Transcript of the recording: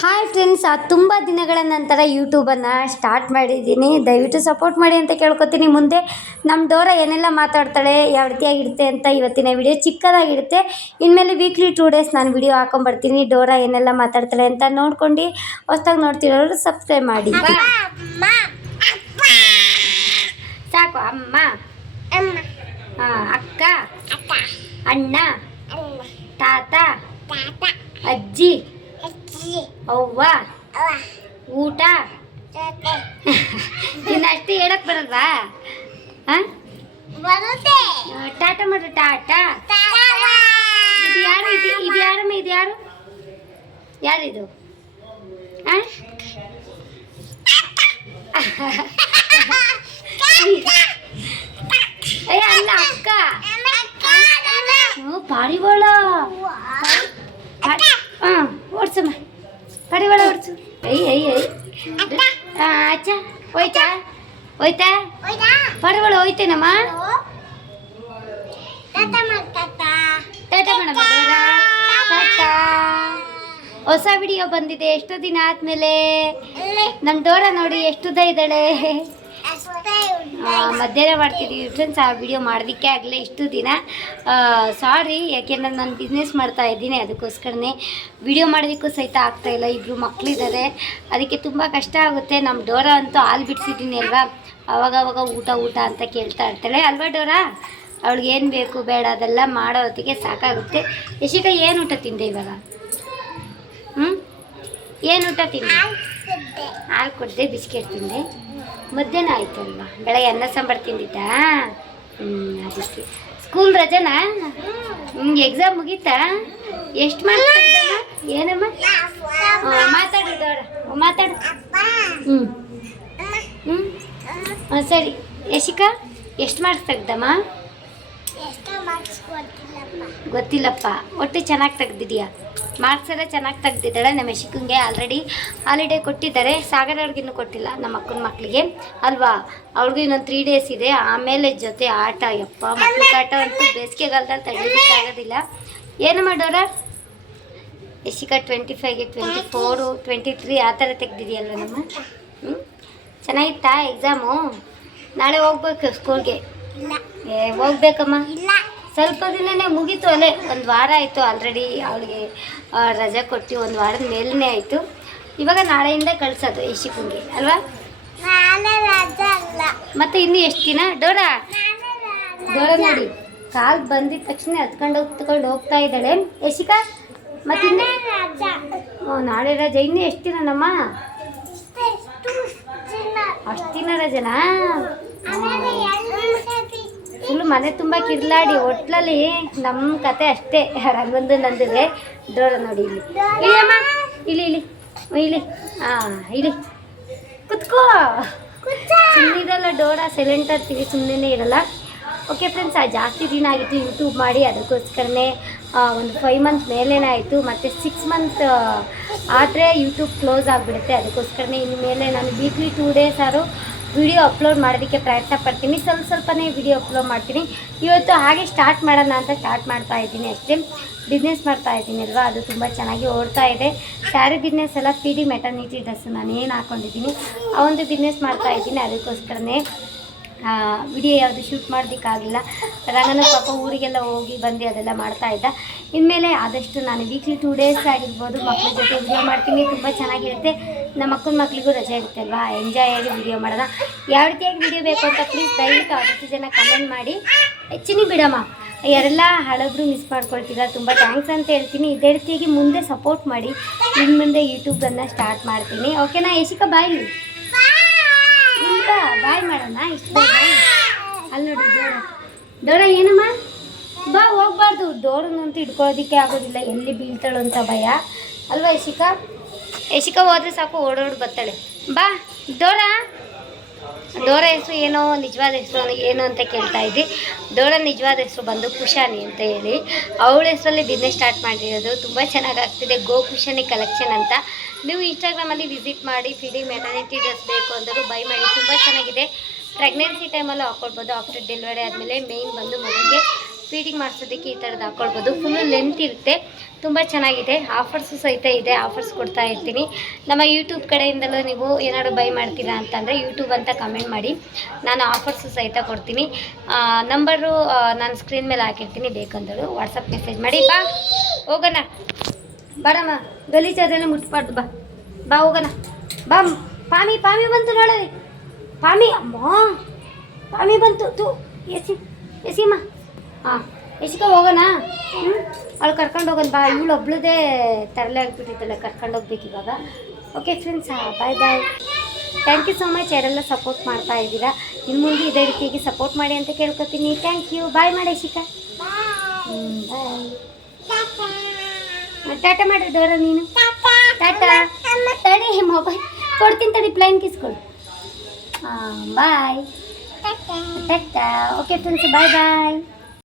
Hi friends, ತುಂಬ ದಿನಗಳ ನಂತರ ಯೂಟ್ಯೂಬನ್ನು ಸ್ಟಾರ್ಟ್ ಮಾಡಿದ್ದೀನಿ. ದಯವಿಟ್ಟು ಸಪೋರ್ಟ್ ಮಾಡಿ ಅಂತ ಕೇಳ್ಕೊತೀನಿ. ಮುಂದೆ ನಮ್ಮ ಡೋರಾ ಏನೆಲ್ಲ ಮಾತಾಡ್ತಾಳೆ, ಯಾವ ರೀತಿಯಾಗಿರುತ್ತೆ ಅಂತ ಇವತ್ತಿನ ವಿಡಿಯೋ ಚಿಕ್ಕದಾಗಿರುತ್ತೆ. ಇನ್ಮೇಲೆ ವೀಕ್ಲಿ 2 ಡೇಸ್ ನಾನು ವಿಡಿಯೋ ಹಾಕೊಂಬರ್ತೀನಿ. ಡೋರಾ ಏನೆಲ್ಲ ಮಾತಾಡ್ತಾಳೆ ಅಂತ ನೋಡ್ಕೊಂಡು ಹೊಸ್ದಾಗಿ ನೋಡ್ತಿರೋರು ಸಬ್ಸ್ಕ್ರೈಬ್ ಮಾಡಿ. ಸಾಕು ಅಮ್ಮ, ಅಕ್ಕ, ಅಣ್ಣ, ತಾತ, ಅಜ್ಜಿ, ಅವ್ವ, ಊಟ. ಇನ್ನಷ್ಟು ಹೇಳಕ್ ಬರಲ್ವಾ? ಟಾಟಾ ಮಾಡ್ರಿ. ಟಾಟಾ. ಇದು ಯಾರು? ಇದು ಯಾರಮ್ಮ? ಇದು ಯಾರು? ಯಾರಿದು? ಅಲ್ಲ, ಅಕ್ಕ. ಪಾರಿವಾಳ. ಓಡ್ಸಮ್ಮ, ಪಾರಿವಾಳ ಓಡಿಸು. ಅಚ್ಚ ಹೋಯ್ತಾ? ಹೋಯ್ತಾ ಪಾರಿವಾಳ? ಹೋಯ್ತೇನಮ್ಮ? ಟಾಟಾ ಮೇಡಮ್. ಹೊಸ ವಿಡಿಯೋ ಬಂದಿದೆ ಎಷ್ಟೋ ದಿನ ಆದ್ಮೇಲೆ. ನಮ್ಮ ಡೋರಾ ನೋಡಿ ಎಷ್ಟು ಉದ್ದ ಇದ್ದಾಳೆ. ಮಧ್ಯಾಹ್ನ ಮಾಡ್ತಿದ್ದೀವಿ ಫ್ರೆಂಡ್ಸ್. ಆ ವಿಡಿಯೋ ಮಾಡೋದಕ್ಕೆ ಆಗಲೇ ಇಷ್ಟು ದಿನ. ಸಾರಿ, ಯಾಕೆಂದ್ರೆ ನಾನು ಬಿಸ್ನೆಸ್ ಮಾಡ್ತಾ ಇದ್ದೀನಿ, ಅದಕ್ಕೋಸ್ಕರನೇ ವಿಡಿಯೋ ಮಾಡೋದಕ್ಕೂ ಸಹಿತ ಆಗ್ತಾಯಿಲ್ಲ. ಇಬ್ಬರು ಮಕ್ಕಳಿದ್ದಾರೆ, ಅದಕ್ಕೆ ತುಂಬ ಕಷ್ಟ ಆಗುತ್ತೆ. ನಮ್ಮ ಡೋರಾ ಅಂತೂ ಹಾಲು ಬಿಡಿಸಿದ್ದೀನಿ ಅಲ್ವಾ, ಅವಾಗವಾಗ ಊಟ ಊಟ ಅಂತ ಕೇಳ್ತಾ ಇರ್ತಾಳೆ ಅಲ್ವಾ ಡೋರಾ? ಅವಳಿಗೆ ಏನು ಬೇಕು ಬೇಡ ಅದೆಲ್ಲ ಮಾಡೋ ಹೊತ್ತಿಗೆ ಸಾಕಾಗುತ್ತೆ. ಯಶಿಕಾ, ಏನು ಊಟ ತಿಂದೆ ಇವಾಗ? ಏನು ಊಟ ತಿಂದೆ? ಹಾಲು ಕೊಡ್ದೆ, ಬಿಸ್ಕೆಟ್ ತಿಂದೆ. ಮಧ್ಯಾಹ್ನ ಆಯಿತು ಅಲ್ವಾ? ಬೆಳಗ್ಗೆ ಅನ್ನ ಸಾಂಬಾರು ತಿಂದಿದ್ದಾ? ಅದಕ್ಕೆ ಸ್ಕೂಲ್ ರಜನಾ? ಎಕ್ಸಾಮ್ ಮುಗೀತಾ? ಎಷ್ಟು ಮಾರ್ಕ್ಸ್ ತೆಗ್ದಮ್ಮ? ಏನಮ್ಮ? ಮಾತಾಡು ಡೋರಾ, ಮಾತಾಡು. ಸರಿ. ಯಶಿಕಾ, ಎಷ್ಟು ಮಾರ್ಕ್ಸ್ ತೆಗ್ದಮ್ಮ? ಗೊತ್ತಿಲ್ಲಪ್ಪ. ಒಟ್ಟು ಚೆನ್ನಾಗಿ ತೆಗ್ದಿದ್ಯಾ? ಮಾರ್ಕ್ಸ್ ಎಲ್ಲ ಚೆನ್ನಾಗಿ ತೆಗ್ದಿದ್ದಾಳೆ. ನಮ್ಮ ಯಶಿಕಂಗೆ ಆಲ್ರೆಡಿ ಹಾಲಿಡೇ ಕೊಟ್ಟಿದ್ದಾರೆ. ಸಾಗರ ಅವ್ರಿಗಿನ್ನೂ ಕೊಟ್ಟಿಲ್ಲ, ನಮ್ಮ ಅಕ್ಕನ ಮಕ್ಕಳಿಗೆ ಅಲ್ವಾ. ಅವ್ರಿಗೂ ಇನ್ನೊಂದು 3 ಡೇಸ್ ಇದೆ. ಆಮೇಲೆ ಜೊತೆ ಆಟ. ಯಪ್ಪ, ಮಕ್ಳ ಆಟ ಅಂತೂ ಬೇಸಿಗೆಗಾಲದಲ್ಲಿ ತಡೀಲಿಕ್ಕಾಗೋದಿಲ್ಲ. ಏನು ಮಾಡೋರ? ಯಶಿಕಾ 25ಗೆ 24, 23 ಆ ಥರ ತೆಗ್ದಿದೆಯಲ್ವ ನಮ್ಮ. ಚೆನ್ನಾಗಿತ್ತಾ ಎಕ್ಸಾಮು? ನಾಳೆ ಹೋಗ್ಬೇಕು ಸ್ಕೂಲ್ಗೆ? ಹೋಗ್ಬೇಕಮ್ಮ. ಸ್ವಲ್ಪ ದಿನನೇ ಮುಗೀತು ಅಲ್ಲೇ, 1 ವಾರ ಆಯಿತು ಆಲ್ರೆಡಿ. ಅವಳಿಗೆ ರಜೆ ಕೊಟ್ಟು 1 ವಾರದ ಮೇಲೇ ಆಯಿತು. ಇವಾಗ ನಾಳೆಯಿಂದ ಕಳಿಸೋದು ಯಶಿಕಂಗೆ ಅಲ್ವಾ? ಮತ್ತೆ ಇನ್ನೂ ಎಷ್ಟು ದಿನ ಡೋರಾ? ಡೋರಾ ನೋಡಿ, ಕಾಲು ಬಂದಿದ ತಕ್ಷಣ ಹತ್ಕೊಂಡು ಹೋಗ್ತಾ ಇದ್ದಾಳೆ ಯಶಿಕಾ. ಮತ್ತೆ ನಾಳೆ ರಜೆ. ಇನ್ನೂ ಎಷ್ಟು ದಿನ ನಮ್ಮ? ಅಷ್ಟು ದಿನ ರಜೆನಾ? ಫುಲ್ ಮನೆ ತುಂಬ ಕಿರ್ಲಾಡಿ ಒಟ್ಲಲ್ಲಿ ನಮ್ಮ ಕತೆ ಅಷ್ಟೇ. ರಂಗೊಂದು ನಂದುವೆ. ಡೋರಾ ನೋಡಿ, ಇಲ್ಲಿ ಇಳಿಯಮ್ಮ, ಇಲ್ಲಿ ಇಳಿ ಇಳಿ. ಇಳಿ, ಕುತ್ಕೋ. ಸುಮ್ಮನಿರಲ್ಲ ಡೋರಾ, ಸೈಲೆಂಟ್ ಆಗ್ತೀವಿ, ಸುಮ್ಮನೆ ಇರಲ್ಲ. ಓಕೆ ಫ್ರೆಂಡ್ಸ್, ಜಾಸ್ತಿ ದಿನ ಆಗಿತ್ತು ಯೂಟ್ಯೂಬ್ ಮಾಡಿ, ಅದಕ್ಕೋಸ್ಕರನೇ ಒಂದು 5 ಮಂತ್ ಮೇಲೇ ಆಯಿತು. ಮತ್ತು 6 ಮಂತ್ ಆದರೆ ಯೂಟ್ಯೂಬ್ ಕ್ಲೋಸ್ ಆಗಿಬಿಡುತ್ತೆ. ಅದಕ್ಕೋಸ್ಕರನೇ ಇನ್ಮೇಲೆ ನಾನು ವೀಕ್ಲಿ 2 ಡೇಸ್ ಆದರೂ ವಿಡಿಯೋ ಅಪ್ಲೋಡ್ ಮಾಡೋದಕ್ಕೆ ಪ್ರಯತ್ನ ಪಡ್ತೀನಿ. ಸ್ವಲ್ಪನೇ ವಿಡಿಯೋ ಅಪ್ಲೋಡ್ ಮಾಡ್ತೀನಿ. ಇವತ್ತು ಹಾಗೆ ಸ್ಟಾರ್ಟ್ ಮಾಡೋಣ ಅಂತ ಸ್ಟಾರ್ಟ್ ಮಾಡ್ತಾ ಇದ್ದೀನಿ ಅಷ್ಟೇ. ಬಿಸ್ನೆಸ್ ಮಾಡ್ತಾ ಇದ್ದೀನಿ ಅಲ್ವಾ, ಅದು ತುಂಬ ಚೆನ್ನಾಗಿ ಓಡ್ತಾ ಇದೆ. ಸ್ಯಾರಿ ಬಿಸ್ನೆಸ್ ಎಲ್ಲ PD ಮೆಟರ್ನಿಟಿ ಡ್ರೆಸ್ ನಾನು ಏನು ಹಾಕ್ಕೊಂಡಿದ್ದೀನಿ ಆ ಒಂದು ಬಿಸ್ನೆಸ್ ಮಾಡ್ತಾ ಇದ್ದೀನಿ. ಅದಕ್ಕೋಸ್ಕರನೇ ವಿಡಿಯೋ ಯಾವುದು ಶೂಟ್ ಮಾಡೋದಕ್ಕಾಗಿಲ್ಲ. ರಂಗನ ಪಾಪ ಊರಿಗೆಲ್ಲ ಹೋಗಿ ಬಂದು ಅದೆಲ್ಲ ಮಾಡ್ತಾಯಿದ್ದ. ಇನ್ಮೇಲೆ ಆದಷ್ಟು ನಾನು ವೀಕ್ಲಿ 2 ಡೇಸ್ ಆಗಿರ್ಬೋದು ಮಕ್ಕಳ ಜೊತೆ ವಿಡಿಯೋ ಮಾಡ್ತೀನಿ. ತುಂಬ ಚೆನ್ನಾಗಿರುತ್ತೆ. ನಮ್ಮ ಅಕ್ಕನ ಮಕ್ಕಳಿಗೂ ರಜೆ ಇರುತ್ತೆ ಅಲ್ವಾ, ಎಂಜಾಯ್ ಆಗಿ ವಿಡಿಯೋ ಮಾಡೋಣ. ಯಾವ ರೀತಿಯಾಗಿ ವಿಡಿಯೋ ಬೇಕು ಅಂತ ಪ್ಲೀಸ್ ದಯವಿಟ್ಟು ಆದಷ್ಟು ಜನ ಕಮೆಂಟ್ ಮಾಡಿ. ಹೆಚ್ಚಿನ ಬಿಡಮ್ಮ, ಯಾರೆಲ್ಲ ಹಳಬ್ರು ಮಿಸ್ ಮಾಡ್ಕೊಳ್ತೀರಾ, ತುಂಬ ಥ್ಯಾಂಕ್ಸ್ ಅಂತ ಹೇಳ್ತೀನಿ. ಇದೇ ರೀತಿಯಾಗಿ ಮುಂದೆ ಸಪೋರ್ಟ್ ಮಾಡಿ. ಇನ್ನು ಮುಂದೆ ಯೂಟ್ಯೂಬನ್ನು ಸ್ಟಾರ್ಟ್ ಮಾಡ್ತೀನಿ. ಓಕೆನಾ ಯಶಿಕಾ? ಬಾಯ್ ಇಲ್ಲ, ಬಾಯ್ ಮಾಡೋಣ. ಇಷ್ಟು ಅಲ್ಲಿ ನೋಡಿ ಡೋರಾ. ಡೋರಾ ಏನಮ್ಮ? ಬಾ, ಹೋಗ್ಬಾರ್ದು. ಡೋರನ್ನಂತೂ ಇಟ್ಕೊಳ್ಳೋದಕ್ಕೆ ಆಗೋದಿಲ್ಲ, ಎಲ್ಲಿ ಬೀಳ್ತಾಳು ಅಂತ ಭಯ ಅಲ್ವಾ ಯಶಿಕಾ? ಯಶಿಕಾ ಹೋದ್ರೆ ಸಾಕು, ಓಡೋಡು ಬರ್ತಾಳೆ. ಬಾ ಡೋರಾ. ಡೋರಾ ಹೆಸರು ಏನೋ, ನಿಜವಾದ ಹೆಸರು ಏನು ಅಂತ ಕೇಳ್ತಾ ಇದ್ದಿ. ಡೋರಾ ನಿಜವಾದ ಹೆಸರು ಬಂದು ಕುಶಾನಿ ಅಂತ ಹೇಳಿ. ಅವಳ ಹೆಸರಲ್ಲಿ ಬಿಸ್ನೆಸ್ ಸ್ಟಾರ್ಟ್ ಮಾಡಿರೋದು. ತುಂಬ ಚೆನ್ನಾಗಾಗ್ತಿದೆ. ಗೋ ಕುಶಾನಿ ಕಲೆಕ್ಷನ್ ಅಂತ. ನೀವು ಇನ್ಸ್ಟಾಗ್ರಾಮಲ್ಲಿ ವಿಸಿಟ್ ಮಾಡಿ. PD ಮೆಟರ್ನಿಟಿ ಡ್ರೆಸ್ ಬೇಕು ಅಂದರೂ ಬೈ ಮಾಡಿ. ತುಂಬ ಚೆನ್ನಾಗಿದೆ. ಪ್ರೆಗ್ನೆನ್ಸಿ ಟೈಮಲ್ಲೂ ಹಾಕ್ಕೊಳ್ಬೋದು. ಆಫ್ಟರ್ ಡೆಲಿವರಿ ಆದಮೇಲೆ ಮೇಯ್ನ್ ಬಂದು ಮಗುಗೆ ಫೀಡಿಂಗ್ ಮಾಡಿಸೋದಕ್ಕೆ ಈ ಥರದ್ದು ಹಾಕ್ಕೊಳ್ಬೋದು. ಫುಲ್ಲು ಲೆಂತ್ ಇರುತ್ತೆ. ತುಂಬ ಚೆನ್ನಾಗಿದೆ. ಆಫರ್ಸು ಸಹಿತ ಇದೆ, ಆಫರ್ಸ್ ಕೊಡ್ತಾ ಇರ್ತೀನಿ. ನಮ್ಮ ಯೂಟ್ಯೂಬ್ ಕಡೆಯಿಂದಲೂ ನೀವು ಏನಾದ್ರು ಬೈ ಮಾಡ್ತೀರಾ ಅಂತಂದರೆ ಯೂಟ್ಯೂಬ್ ಅಂತ ಕಮೆಂಟ್ ಮಾಡಿ, ನಾನು ಆಫರ್ಸು ಸಹಿತ ಕೊಡ್ತೀನಿ. ನಂಬರು ನಾನು ಸ್ಕ್ರೀನ್ ಮೇಲೆ ಹಾಕಿರ್ತೀನಿ, ಬೇಕಂದಳು ವಾಟ್ಸಪ್ ಮೆಸೇಜ್ ಮಾಡಿ. ಬಾ ಹೋಗೋಣ, ಬಾರಮ್ಮ, ಗಲೀಜಾದ್ರೆ ಮುಟ್ಸ್ಬಾರ್ದು, ಬಾ ಬಾ ಹೋಗೋಣ, ಬಾ. ಪಾಮಿ ಬಂತು ನೋಡಲಿ, ಪಾಮಿ, ಅಮ್ಮ ಪಾಮಿ ಬಂತು. ತೂ ಎಸಿಮ್ಮ, ಹಾಂ ಎಸಿಕ ಹೋಗೋಣ. ಅವಳು ಕರ್ಕೊಂಡು ಹೋಗೋಣ ಬಾ. ಇವಳು ಒಬ್ಳದೇ ತರಲೆ ಆಗಿಬಿಟ್ಟಿದ್ದಲ್ಲ, ಕರ್ಕೊಂಡು ಹೋಗ್ಬೇಕು ಇವಾಗ. Okay friends, bye bye. Thank you so much, ಯಾರೆಲ್ಲ ಸಪೋರ್ಟ್ ಮಾಡ್ತಾ ಇದ್ದೀರಾ. ಇನ್ನು ಮುಂದೆ ಇದೇ ರೀತಿಯಾಗಿ ಸಪೋರ್ಟ್ ಮಾಡಿ ಅಂತ ಕೇಳ್ಕೊತೀನಿ. Thank you. ಬಾಯ್ ಮಾಡಿ ಶಿಕಾ. ಬಾಯ್. ಟಾಟಾ ಮಾಡಿ ಡೋರ ನೀನು. ಟಾಟಾ ತಡಿ, ಮೊಬೈಲ್ ಕೊಡ್ತೀನಿ ತಡಿ, ಪ್ಲೈನ್ ಕಿಸ್ಕೊಡು. ಬಾಯ್. ಟಾಟಾ. ಓಕೆ ಫ್ರೆಂಡ್ಸ್, ಬಾಯ್ ಬಾಯ್.